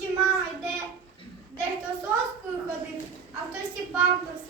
Чи мама йде, де хто соскою ходив, а хтось і памперс